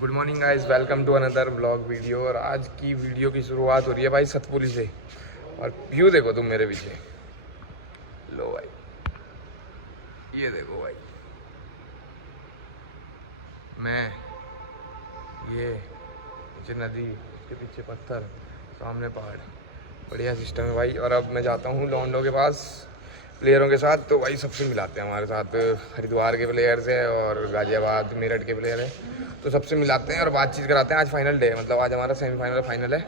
Good morning guys, welcome to another blog video. और आज की वीडियो की शुरुआत हो रही है भाई सतपुली से। और व्यू देखो तुम मेरे पीछे, लो भाई, ये देखो भाई, मैं ये नीचे नदी, उसके पीछे पत्थर, सामने पहाड़, बढ़िया सिस्टम है भाई। और अब मैं जाता हूँ लॉन्डो के पास प्लेयरों के साथ, तो भाई सबसे मिलाते हैं। हमारे साथ हरिद्वार के प्लेयर्स हैं और गाजियाबाद मेरठ के प्लेयर हैं, तो सबसे मिलाते हैं और बातचीत कराते हैं। आज फाइनल डे है, मतलब आज हमारा सेमीफाइनल फाइनल है।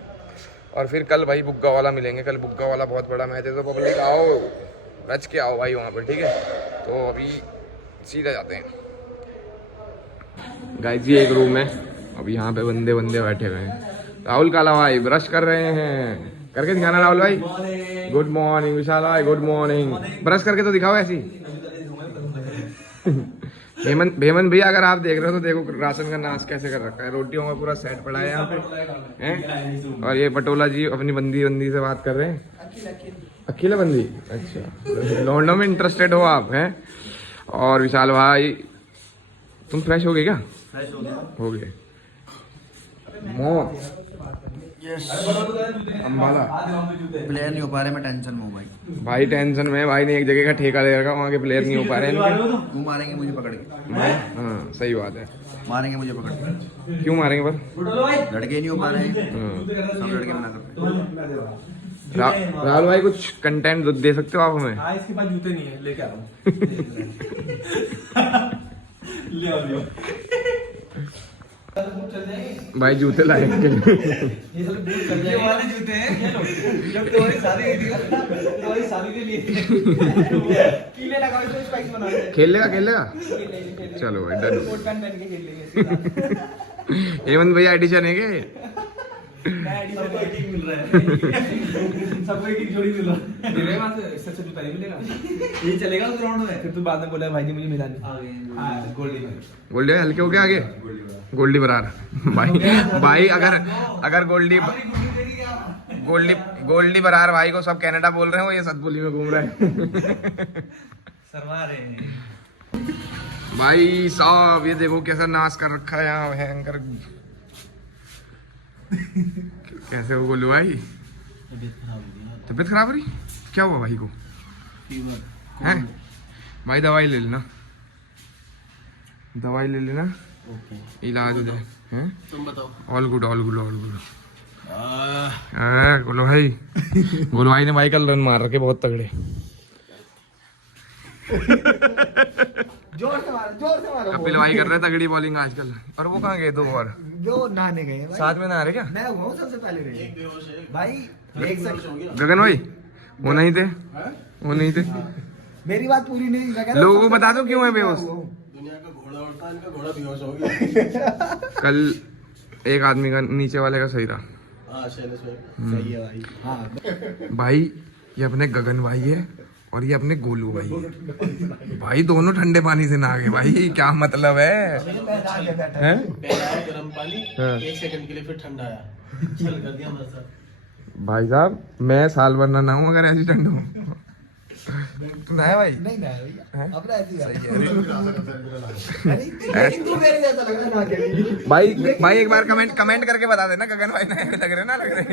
और फिर कल भाई बुग्गा वाला मिलेंगे। कल बुग्गा वाला बहुत बड़ा मैच है, तो पब्लिक आओ, रच के आओ भाई वहाँ पर, ठीक है। तो अभी सीधा जाते हैं गाइस। ये एक रूम है, अब यहाँ पे बंदे बैठे हुए हैं। राहुल काला भाई ब्रश कर रहे हैं, करके दिखाना राहुल भाई। गुड मॉर्निंग विशाल भाई, गुड मॉर्निंग। ब्रश करके तो दिखाओ ऐसी। हेमंत भैया अगर आप देख रहे हो तो देखो राशन का नाश कैसे कर रखा है। रोटियों में पूरा सेट पड़ा है यहाँ पे हैं। और ये पटोला जी अपनी बंदी से बात कर रहे हैं। अकेला बंदी, अच्छा। लॉन्डो में इंटरेस्टेड हो आप हैं। और विशाल भाई तुम फ्रेश हो गए क्या? फ्रेश हो गया, हो गए। मौत अम्बाला प्लेयर नहीं हो पा रहे, मैं टेंशन में हूँ भाई टेंशन में। भाई ने एक जगह का ठेका ले रखा, वहाँ के प्लेयर नहीं हो पा रहे हैं। वो मारेंगे मुझे पकड़ के। हाँ सही बात है, मारेंगे मुझे पकड़ के। क्यों मारेंगे पर? लड़के नहीं हो पा रहे हैं, सब लड़के मना करते हैं। राहुल भाई कुछ कंटेंट दे सकते हो आप हमें? हाँ, इसके पास जूते नहीं है, लेके आ रहा हूँ। ले आओ। भाई जूते लाएंगे। ये वाले जूते हैं, जब तुम्हारी शादी के लिए कीले लगाओ, इसको स्पाइक्स बना दे। खेलेगा चलो भाई डन। कोट पैंट पहन के खेल लेंगे। हेमंत भैया एडिशन है क्या? सबको एक एक मिल रहा है, सबको एक एक जोड़ी मिल रहा है। मेरे पास इससे अच्छा जूता नहीं मिलेगा, यही चलेगा उस ग्राउंड में। फिर तू बाद में बोला भाई जी मुझे मिला नहीं। हाँ गोल्डी हल्के हो गया आगे, गोल्डी बरार भाई अगर गोल्डी बरार भाई को सब कनाडा बोल रहे हो, ये सतपुली में घूम रहे हैं। सरवा रहे हैं भाई साहब। ये देखो कैसा नाश कर रखा है यहाँ भयंकर। कैसे हो गोलू भाई? तबीयत खराब हो रही? क्या हुआ भाई को? हैं भाई दवाई ले लेना, इलाज हो जाए। हैं तुम बताओ। ऑल गुड गोलू भाई ने भाई कल रन मार रखे बहुत तगड़े। जोर से मारो कपिल भाई कर रहे तगड़ी बॉलिंग आजकल। और वो कहाँ गए? 2 ओवर जो नहाने गए हैं साथ में नहा रहे क्या? मैं हुआ सबसे पहले गए भाई। एक सेकंड, गगन भाई वो नहीं थे। मेरी बात पूरी नहीं लगा। लोगों को बता दो क्यों है बेहोश। दुनिया का घोड़ा उड़ता है, इनका घोड़ा बेहोश हो गया। कल एक आदमी का नीचे वाले का सही रहा। हाँ शैलेश भाई सही है भाई। हाँ भाई ये अपने गगन भाई है और ये अपने गोलू भाई है। भाई दोनों ठंडे पानी से नहा गए भाई, क्या मतलब है? पहला आया गर्म पानी, हाँ। 1 सेकंड के लिए, फिर ठंडा आया, चल कर दिया हमारे साथ। भाई साहब मैं साल भर ना नहाऊं अगर ऐसी ठंड हो। तू नहाया भाई? नहीं ना भैया, हैं? अपना ऐसी सही है। है। लेकिन तू मेरे जैसा लग रहा है ना के। भाई एक बार कमेंट करके बता देना गगन भाई नए लग रहे ना लग रहे।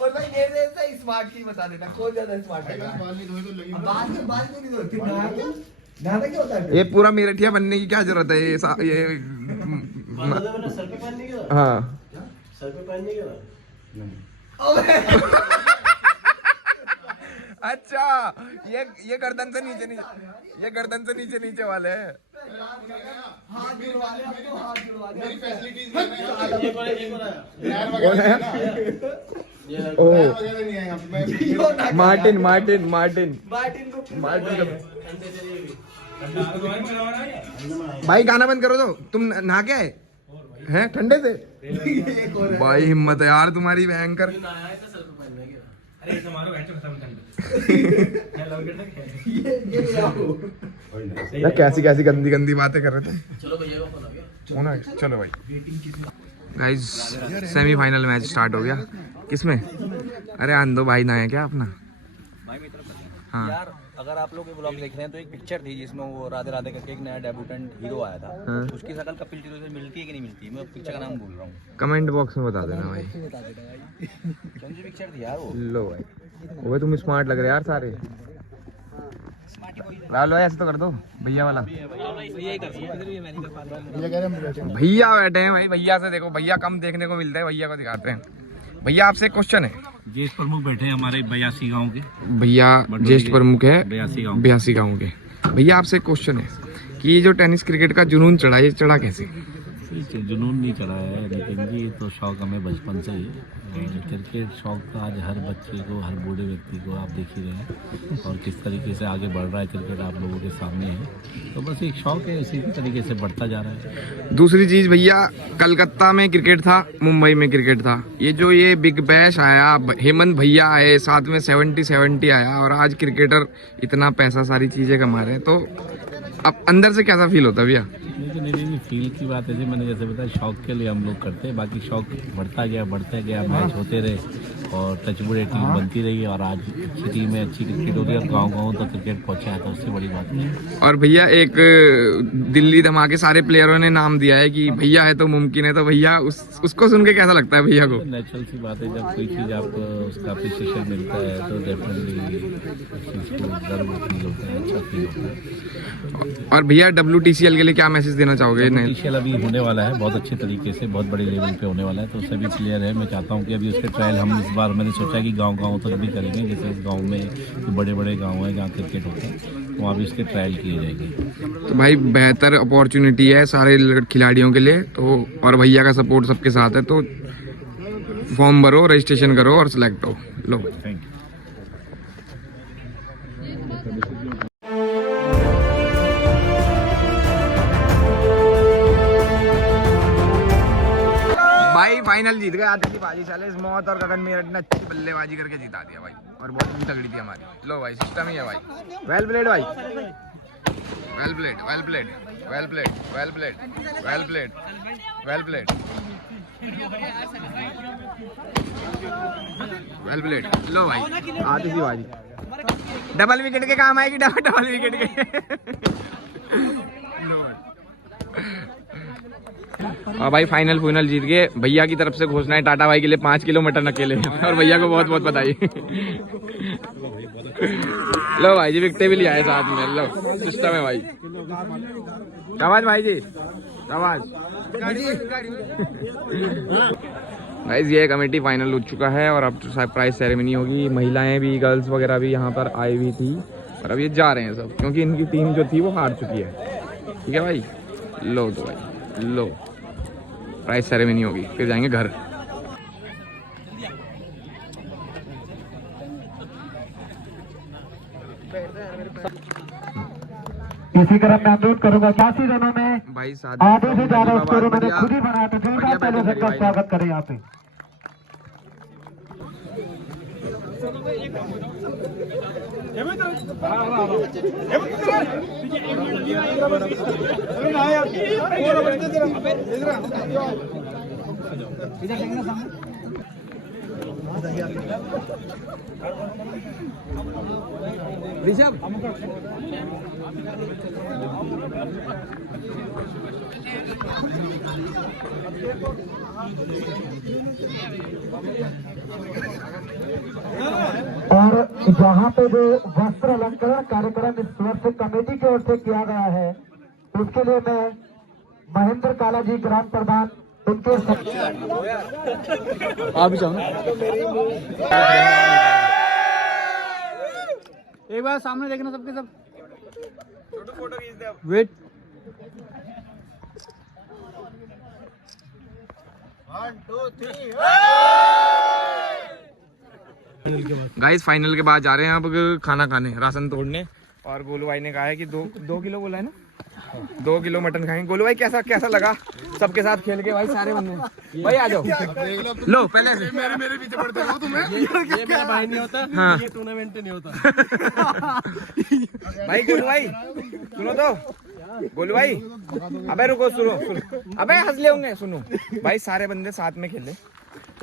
और भाई मेरे जैसा स्मार्ट की बता देना, कौन ज्यादा स्मार्ट है। बाद में नहीं दो, फिर नहाना क्या होता है? ये पूरा मेरठिया बनने की क्या जरूरत है? सर पे पानी नहीं गिरा, हाँ सर पे पानी नहीं गिरा। अच्छा ये गर्दन से नीचे वाले हैं। हाथ जुड़वा ले, आपको हाथ जुड़वा ले। एक और आया। कौन है? ओह मार्टिन भाई गाना बंद करो। तो तुम नहा के आए हैं ठंडे से? भाई हिम्मत है यार तुम्हारी भयंकर। अरे इसे मारो ऐसे खत्म कर यार कैसी गंदी बातें कर रहे थे। चलो भैया का फोन आ गया। होना है, चलो भाई। गाइस सेमीफाइनल मैच स्टार्ट हो गया। किसमें? अरे आंदो भाई ना है क्या अपना? हाँ अगर आप लोग ये ब्लॉग देख रहे हैं तो एक पिक्चर थी जिसमें वो राधे राधे करके एक नया डेब्यूटेंट हीरो आया था। हाँ। उसकी शकल कपिल जीरो से मिलती है कि नहीं मिलती है, मैं पिक्चर का नाम भूल रहा हूँ। कमेंट बॉक्स में बता देना भाई। कौन सी पिक्चर थी यार वो? लो भाई, वो तुम स्मार्ट लग रहे यार सारे। राहुल भाई ऐसे तो कर दो, भैया वाला। भैया बैठे हैं भाई, भैया से देखो, भैया कम देखने को मिलता है, भैया को दिखाते हैं। भैया आपसे एक क्वेश्चन है। ज्येष्ठ प्रमुख बैठे हैं हमारे 82 गांव के। भैया ज्येष्ठ प्रमुख है 82 गाँव के। भैया आपसे एक क्वेश्चन है कि ये जो टेनिस क्रिकेट का जुनून चढ़ा, ये चढ़ा कैसे? जुनून नहीं चढ़ा है नितिन जी, ये तो शौक हमें बचपन से ही। क्रिकेट शौक तो आज हर बच्चे को, हर बूढ़े व्यक्ति को आप देख ही रहे हैं, और किस तरीके से आगे बढ़ रहा है क्रिकेट आप लोगों के सामने है। तो बस एक शौक है, इसी तरीके से बढ़ता जा रहा है। दूसरी चीज भैया, कलकत्ता में क्रिकेट था, मुंबई में क्रिकेट था। ये जो ये बिग बैश आया, हेमंत भैया आए, साथ में 70 आया, और आज क्रिकेटर इतना पैसा सारी चीजें कमा रहे हैं, तो अब अंदर से कैसा फील होता है भैया? नहीं, फील की बात है जी, मैंने जैसे बताया शौक के लिए हम लोग करते हैं, बाकी शौक बढ़ता गया, मैच होते रहे और टचवुड टीम बनती रही, और आज अच्छी टीम है, अच्छी क्रिकेट हो रही है, और गाँव तो क्रिकेट पहुँचा है, तो उससे बड़ी बात नहीं। और भैया एक दिल्ली धमाके सारे प्लेयरों ने नाम दिया है कि भैया है तो मुमकिन है, तो भैया उसको सुन के कैसा लगता है भैया को? नेचुरल सी बात है, जब कोई चीज़ आपको उसका अप्रिसिएशन मिलता है तो डेफिनेटली गर्व फील होता है, अच्छा फील होता है। और भैया WTCL के लिए क्या मैसेज देना चाहोगे? WTCL अभी होने वाला है बहुत अच्छे तरीके से, बहुत बड़े लेवल पे होने वाला है, तो सभी प्लेयर है, मैं चाहता हूँ कि अभी उसके ट्रायल हम इस बार, मैंने सोचा कि गांव तक भी करेंगे, जैसे इस गांव में जो बड़े गांव हैं जहाँ क्रिकेट होता है, वहाँ भी इसके ट्रायल किए जाएंगे। तो भाई बेहतर अपॉर्चुनिटी है सारे खिलाड़ियों के लिए, तो और भैया का सपोर्ट सबके साथ है, तो फॉर्म भरो, रजिस्ट्रेशन करो और सिलेक्ट हो। लो थैंक यू। भाई फाइनल जीत गए आतिशबाजी साले, इस मौत और गगन मेरठ ने अच्छी बल्लेबाजी करके जिता दिया भाई, और बॉलिंग तगड़ी थी हमारी। लो भाई, सिस्टम ही है भाई। वेल प्लेड भाई, well played, well played, well played, well played, well played, well played, well played. लो भाई, आतिशबाजी डबल विकेट के काम आएगी, डबल विकेट के। और भाई फाइनल जीत गए। भैया की तरफ से घोषणा है टाटा भाई के लिए 5 किलो मटन अकेले, और भैया को बहुत बहुत बधाई। लो भाई जी, विकटे भी ले आए साथ में। लो सिस्टम है भाई। शाबाश भाई जी, शाबाश। भाई ये कमेटी फाइनल हो चुका है, और अब प्राइज सेरेमनी होगी। महिलाएं भी, गर्ल्स वगैरह भी यहाँ पर आई हुई थी, और अब ये जा रहे हैं सब, क्योंकि इनकी टीम जो थी वो हार चुकी है। ठीक है भाई, लो तो भाई, लो प्राइज सेरेमनी होगी, फिर जाएंगे घर। इसी क्रम में अनुरोध करूंगा 86 रनों में भाई आधे से ज्यादा स्कोर मैंने खुद ही बनाया, तो जोरदार तालियों से सबका स्वागत करें यहाँ पे। और यहाँ पे जो वस्त्र अलंकरण कार्यक्रम इस वर्ष कमेटी की ओर से किया गया है, उसके लिए मैं महेंद्र काला जी, ग्राम प्रधान, उनके एक बार सामने देखना सबके सब। फोटो खींच दे अब। वेट। गाइस फाइनल के बाद जा रहे हैं अब खाना खाने, राशन तोड़ने, और गोलू भाई ने कहा है कि 2 किलो बोला है ना, 2 किलो मटन खाएंगे। गोलू भाई कैसा लगा सबके साथ खेल के? भाई सारे बंदे भाई आ जाओ। लो पहले से मेरे पीछे पड़ते हो तुम्हें। ये मेरा भाई नहीं होता, हाँ। ये टूर्नामेंट नहीं होता। भाई गोलू भाई सुनो तो, गोलू भाई अबे रुको, सुनो अबे हंस ले होंगे। सुनो भाई, सारे बंदे साथ में खेले,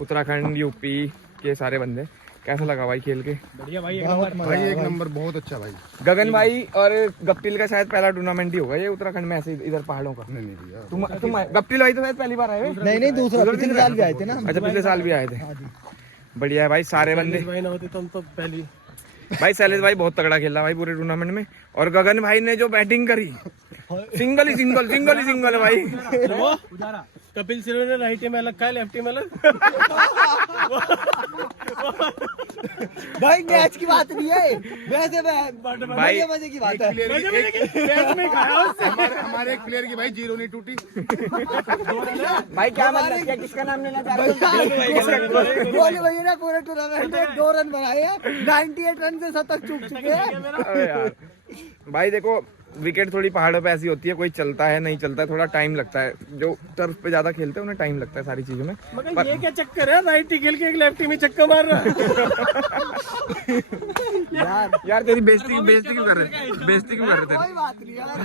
उत्तराखंड यूपी के सारे बंदे, कैसा लगा भाई खेल के? बढ़िया भाई, एक नंबर भाई एक नंबर, बहुत अच्छा भाई। गगन भाई और गप्टिल का शायद पहला टूर्नामेंट ही होगा ये उत्तराखंड में ऐसे इधर पहाड़ों का। नहीं भैया, तुम गप्टिल भाई तो शायद पहली बार आए? नहीं दूसरा, पिछले साल भी आए थे ना। अच्छा पिछले साल भी आए थे। बढ़िया है भाई, सारे बंदे भाई ना होते तो हम तो पहली। भाई शैलेश भाई बहुत तगड़ा खेला भाई पूरे टूर्नामेंट में। और गगन भाई ने जो बैटिंग करी, सिंगल ही सिंगल है भाई। कपिल सिरो ने राइट में अलग खाया, लेफ्टी में अलग। भाई मैच की बात नहीं है वैसे, भाई मजे की बात है। हमारे एक प्लेयर की भाई जीरो नहीं टूटी। भाई क्या मतलब, क्या किसका नाम लेना चाह रहे हो? गोलू भैया ने पूरे टूर्नामेंट में 2 रन बनाए हैं, 98 रन से शतक चूक चुके हैं। अरे यार भाई देखो, विकेट थोड़ी पहाड़ों पे ऐसी होती है, कोई चलता है नहीं चलता है, थोड़ा टाइम लगता है। जो टर्फ पे ज्यादा खेलते हैं उन्हें टाइम लगता है सारी चीजों में। मगर ये क्या चक्कर है, राइटी खेल के एक लेफ्टी में चक्कर मार रहा है। यार तेरी बेइज्जती क्यों कर रहे थे? कोई बात नहीं यार,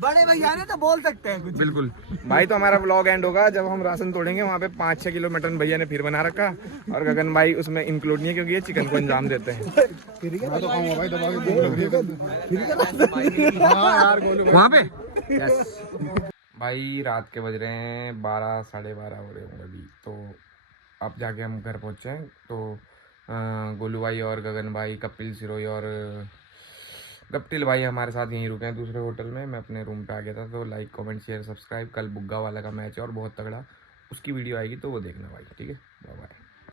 बड़े भैया ने तो बोल सकते हैं कुछ। बिल्कुल भाई, तो हमारा व्लॉग एंड होगा जब हम राशन तोड़ेंगे। वहाँ पे 5-6 किलो मटन भैया ने फिर बना रखा, और गगन भाई उसमें इंक्लूड नहीं है क्योंकि ये चिकन को अंजाम देते हैं। मैं तो खाऊंगा भाई, दबा के भूख लग रही है। हाँ यार गोलू वहाँ पे यस भाई, रात के बज रहे हैं 12, 12:30 हो रहे होंगे अभी। तो अब जाके हम घर पहुँचे हैं। तो गोलू भाई और गगन भाई, कपिल सिरोही और गप्टिल भाई हमारे साथ यहीं रुके हैं दूसरे होटल में। मैं अपने रूम पे आ गया था। तो लाइक कमेंट शेयर सब्सक्राइब। कल बुग्गा वाला का मैच है और बहुत तगड़ा, उसकी वीडियो आएगी तो वो देखना भाई, ठीक है? Bye bye.